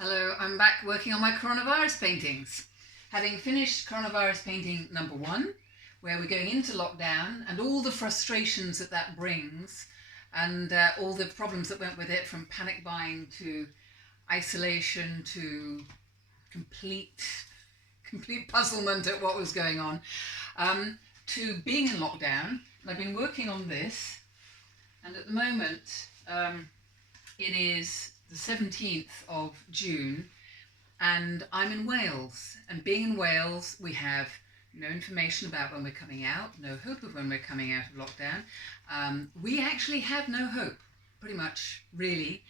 Hello, I'm back working on my coronavirus paintings. Having finished coronavirus painting number 1, where we're going into lockdown and all the frustrations that brings and all the problems that went with it, from panic buying to isolation to complete puzzlement at what was going on, to being in lockdown. And I've been working on this, and at the moment it is the 17th of June, and I'm in Wales. And being in Wales, we have no information about when we're coming out, no hope of when we're coming out of lockdown. We actually have no hope, pretty much, really.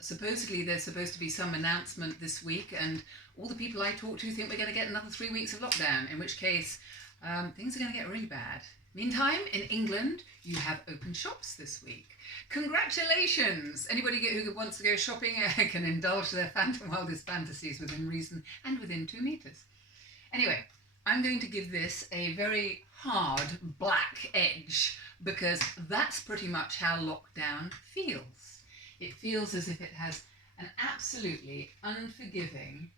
Supposedly there's supposed to be some announcement this week, and all the people I talk to think we're going to get another 3 weeks of lockdown, in which case things are going to get really bad. Meantime, in England, you have open shops this week. Congratulations! Anybody who wants to go shopping can indulge their wildest fantasies within reason and within 2 meters. Anyway, I'm going to give this a very hard black edge, because that's pretty much how lockdown feels. It feels as if it has an absolutely unforgiving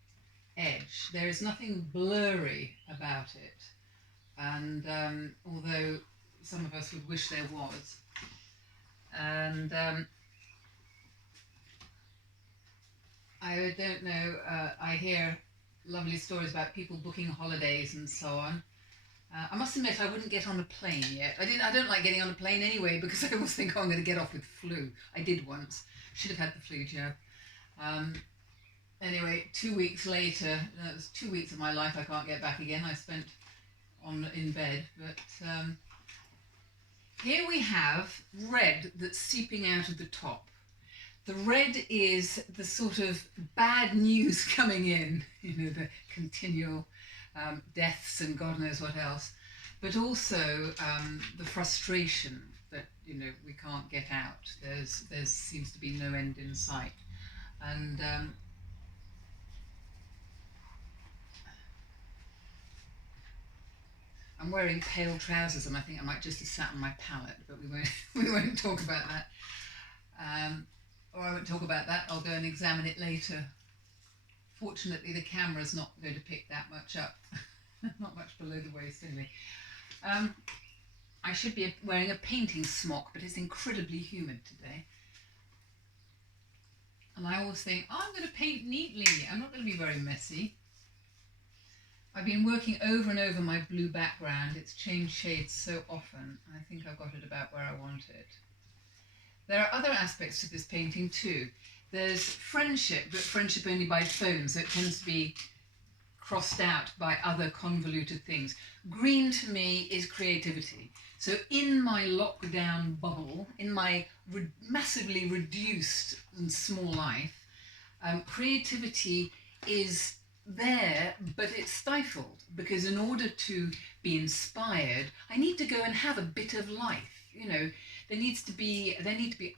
edge. There is nothing blurry about it. And although some of us would wish there was. And I don't know, I hear lovely stories about people booking holidays and so on. I must admit, I wouldn't get on a plane yet. I don't like getting on a plane anyway, because I always think, oh, I'm going to get off with flu. I did once. Should have had the flu jab. Anyway, 2 weeks later, that was 2 weeks of my life I can't get back again. I spent in bed, but here we have red that's seeping out of the top. The red is the sort of bad news coming in, the continual deaths and God knows what else, but also the frustration that we can't get out. There seems to be no end in sight, and I'm wearing pale trousers, and I think I might just have sat on my palette, but we won't talk about that. Or I won't talk about that. I'll go and examine it later. Fortunately, the camera's not going to pick that much up. Not much below the waist, anyway. I should be wearing a painting smock, but it's incredibly humid today. And I always think, oh, I'm going to paint neatly. I'm not going to be very messy. I've been working over and over my blue background. It's changed shades so often. I think I've got it about where I want it. There are other aspects to this painting too. There's friendship, but friendship only by phone, so it tends to be crossed out by other convoluted things. Green to me is creativity. So in my lockdown bubble, in my massively reduced and small life, creativity is there, but it's stifled, because in order to be inspired, I need to go and have a bit of life. There needs to be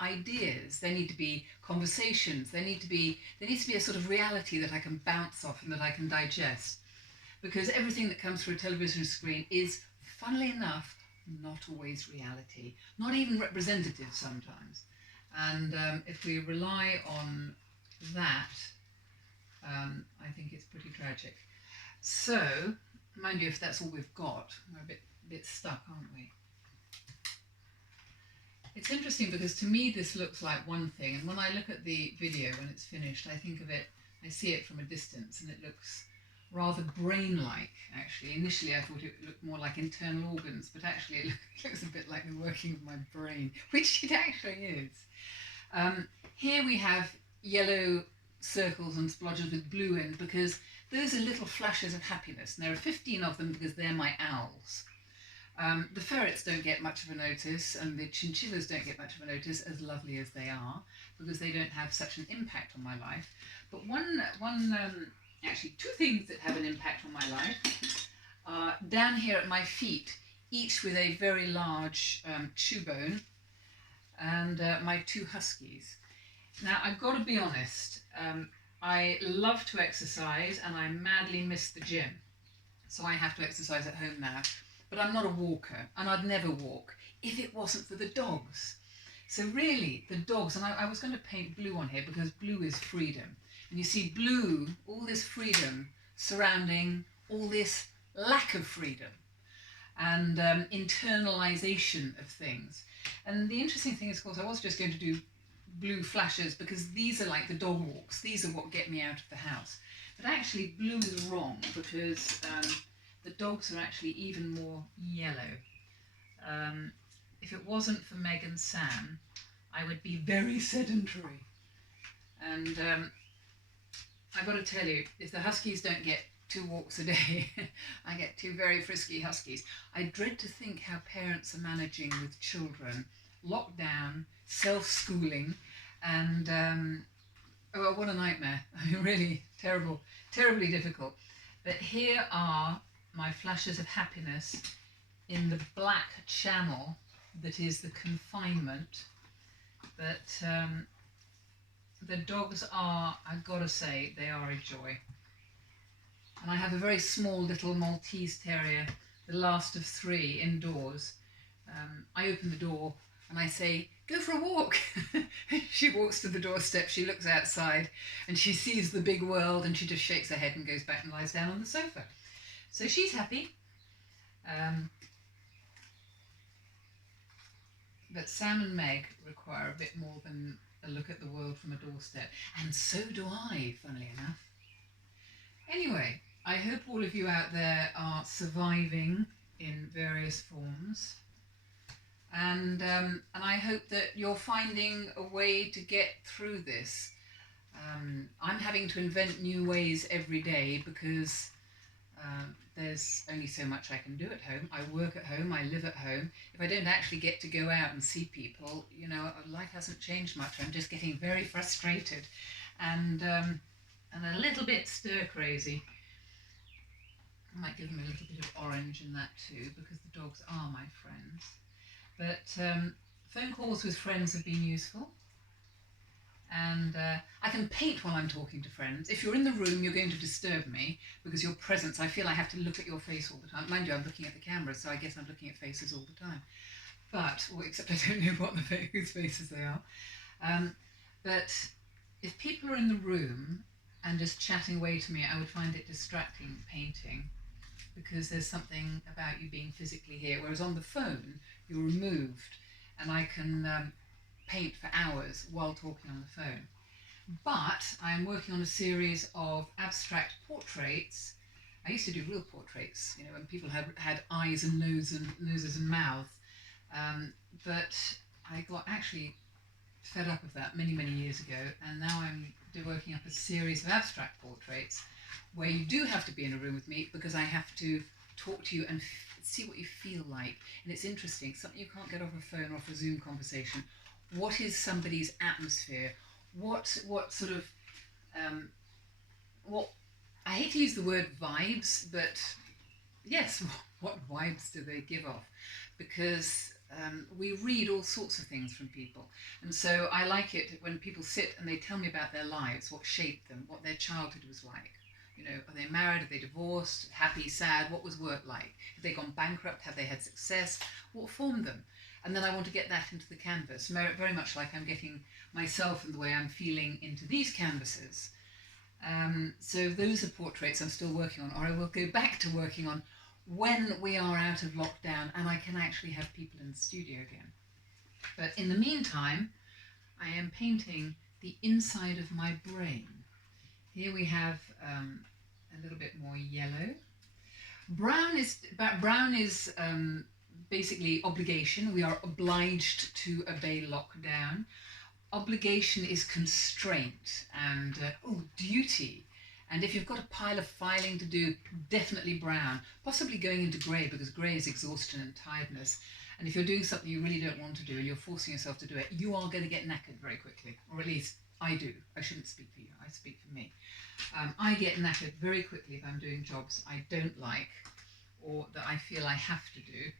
ideas, there need to be conversations, there needs to be a sort of reality that I can bounce off and that I can digest, because everything that comes through a television screen is, funnily enough, not always reality, not even representative sometimes. And if we rely on that, I think it's pretty tragic. So, mind you, if that's all we've got, we're a bit stuck, aren't we? It's interesting, because to me this looks like one thing, and when I look at the video when it's finished, I think of it, I see it from a distance, and it looks rather brain-like, actually. Initially I thought it looked more like internal organs, but actually it looks a bit like the working of my brain, which it actually is. Here we have yellow circles and splodges with blue in, because those are little flashes of happiness, and there are 15 of them because they're my owls. The ferrets don't get much of a notice, and the chinchillas don't get much of a notice, as lovely as they are, because they don't have such an impact on my life. But actually two things that have an impact on my life are down here at my feet, each with a very large chew bone, and my 2 huskies. Now, I've got to be honest, I love to exercise, and I madly miss the gym, so I have to exercise at home now. But I'm not a walker, and I'd never walk if it wasn't for the dogs. So really, the dogs, and I was going to paint blue on here because blue is freedom. And you see blue, all this freedom surrounding all this lack of freedom and internalization of things. And the interesting thing is, of course, I was just going to do blue flashes because these are like the dog walks. These are what get me out of the house. But actually blue is wrong because the dogs are actually even more yellow. If it wasn't for Meg and Sam, I would be very sedentary. And I've got to tell you, if the huskies don't get 2 walks a day, I get 2 very frisky huskies. I dread to think how parents are managing with children, lockdown, self-schooling, and oh, what a nightmare. I mean, really terrible, terribly difficult. But here are my flashes of happiness in the black channel that is the confinement. But the dogs are, I've got to say, they are a joy. And I have a very small little Maltese terrier, the last of 3 indoors. I open the door and I say, go for a walk. She walks to the doorstep, she looks outside and she sees the big world and she just shakes her head and goes back and lies down on the sofa. So she's happy. But Sam and Meg require a bit more than a look at the world from a doorstep. And so do I, funnily enough. Anyway, I hope all of you out there are surviving in various forms. And I hope that you're finding a way to get through this. I'm having to invent new ways every day because there's only so much I can do at home. I work at home, I live at home. If I don't actually get to go out and see people, you know, life hasn't changed much. I'm just getting very frustrated and a little bit stir-crazy. I might give them a little bit of orange in that too, because the dogs are my friends. But phone calls with friends have been useful. And I can paint while I'm talking to friends. If you're in the room, you're going to disturb me because your presence, I feel I have to look at your face all the time. Mind you, I'm looking at the camera, so I guess I'm looking at faces all the time. But, well, except I don't know whose faces they are. But if people are in the room and just chatting away to me, I would find it distracting painting because there's something about you being physically here. Whereas on the phone, you're removed and I can paint for hours while talking on the phone. But I am working on a series of abstract portraits. I used to do real portraits, you know, when people had eyes and noses and mouths. But I got actually fed up of that many, many years ago, and now I'm working up a series of abstract portraits where you do have to be in a room with me because I have to talk to you and see what you feel like. And it's interesting, something you can't get off a phone or off a Zoom conversation. What is somebody's atmosphere? What sort of, what, I hate to use the word vibes, but yes, what vibes do they give off? Because we read all sorts of things from people. And so I like it when people sit and they tell me about their lives, what shaped them, what their childhood was like. You know, are they married? Are they divorced? Happy, sad? What was work like? Have they gone bankrupt? Have they had success? What formed them? And then I want to get that into the canvas, very much like I'm getting myself and the way I'm feeling into these canvases. So those are portraits I'm still working on, or I will go back to working on when we are out of lockdown and I can actually have people in the studio again. But in the meantime, I am painting the inside of my brain. Here we have a little bit more yellow. Brown is basically obligation. We are obliged to obey lockdown. Obligation is constraint and duty. And if you've got a pile of filing to do, definitely brown, possibly going into grey because grey is exhaustion and tiredness. And if you're doing something you really don't want to do and you're forcing yourself to do it, you are going to get knackered very quickly, or at least I do. I shouldn't speak for you, I speak for me. I get knackered very quickly if I'm doing jobs I don't like or that I feel I have to do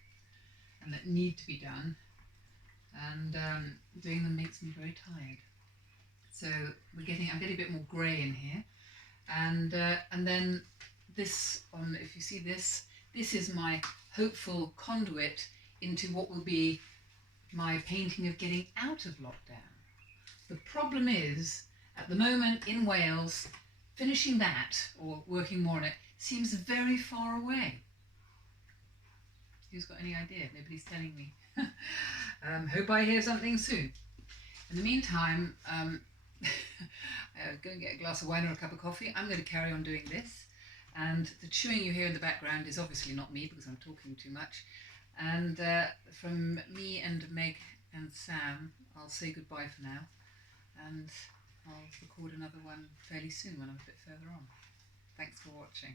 and that need to be done, and doing them makes me very tired. So I'm getting a bit more grey in here, and then this on. If you see this is my hopeful conduit into what will be my painting of getting out of lockdown. The problem is At the moment in Wales, finishing that or working more on it seems very far away. Who's got any idea? Nobody's telling me. Hope I hear something soon. In the meantime, go and get a glass of wine or a cup of coffee. I'm going to carry on doing this. And the chewing you hear in the background is obviously not me because I'm talking too much. And from me and Meg and Sam, I'll say goodbye for now. And I'll record another one fairly soon when I'm a bit further on. Thanks for watching.